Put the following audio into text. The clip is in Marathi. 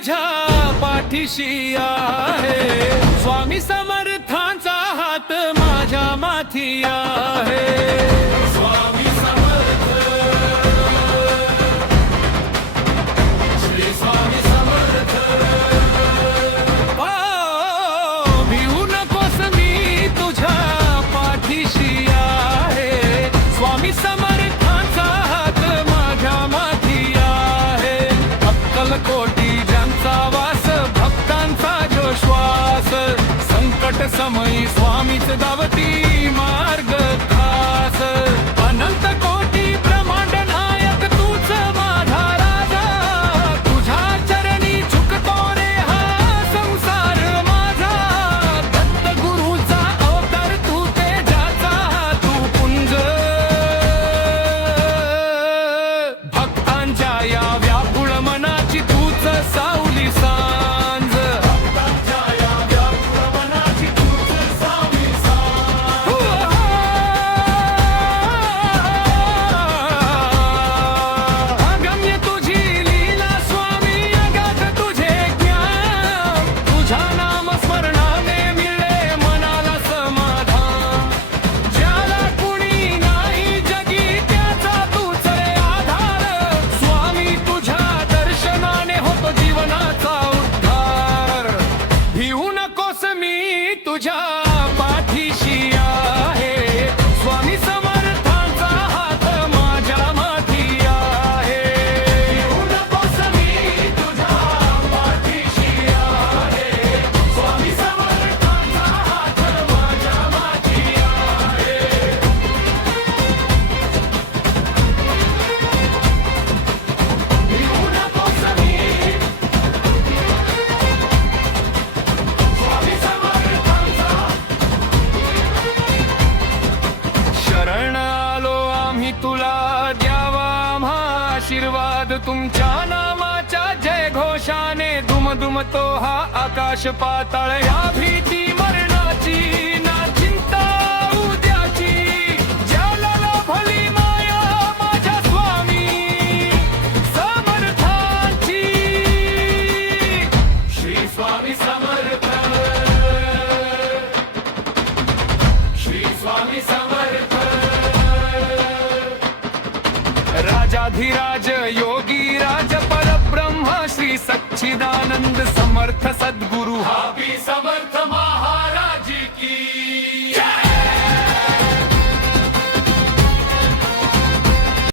तुझ्या पाठीशी आहे, स्वामी समर्थांचा हात माझ्या माथी आहे. स्वामी समर्थ, श्री स्वामी समर्थ. भिवू नकोस, मी तुझ्या पाठीशी आहे, स्वामी समर्थांचा हात माझ्या माथी आहे. अक्कलकोटी ज्यांचा वास, भक्तांचा जो श्वास, संकट समयी स्वामीच दावती मार्ग खास. अनंत कोटी ब्रह्मांड नायक तूच माझा राजा, तुझ्या चरणी झुकतो रे हा संसार माझा. दत्त गुरुचा अवतार तू, तेजाचा तू पुंज, भक्तांच्या या व्याकुळ मनाची तूच सावली सांज. अगम्य तुझी लीला स्वामी, अगाध तुझे ज्ञान, तुझ्या नाम स्मरणाने मिळे मनाला समाधान. ज्याला कुणी नाही जगी त्याचा तूच रे आधार, स्वामी तुझ्या दर्शनाने होतो जीवनाचा उद्धार. भिवू नकोस, मी तुझ्या पाठीशी आहे, स्वामी समर्थांचा हात माझ्या माथी आहे. भिवू नकोस, मी तुझ्या पाठीशी आहे, स्वामी समर्थांचा हात माझ्या माथी आहे. भिवू नकोस, मी स्वामी समर्थांचा. शरण आलो आम्ही तुला, द्यावा आम्हा आशीर्वाद. तुमच्या नामाच्या जय घोषाने दुमदुमतो हा आकाश पाताळ. या भीती मरणाची ना चिंता उद्याची, ज्याला लाभली माया माझ्या स्वामी समर्थांची. श्री स्वामी समर्थ, श्री स्वामी समर्थ. राजाधिराज योगी राज परब्रह्म श्री सच्चिदानंद समर्थ सद्गुरु, हापी समर्थ महाराज की.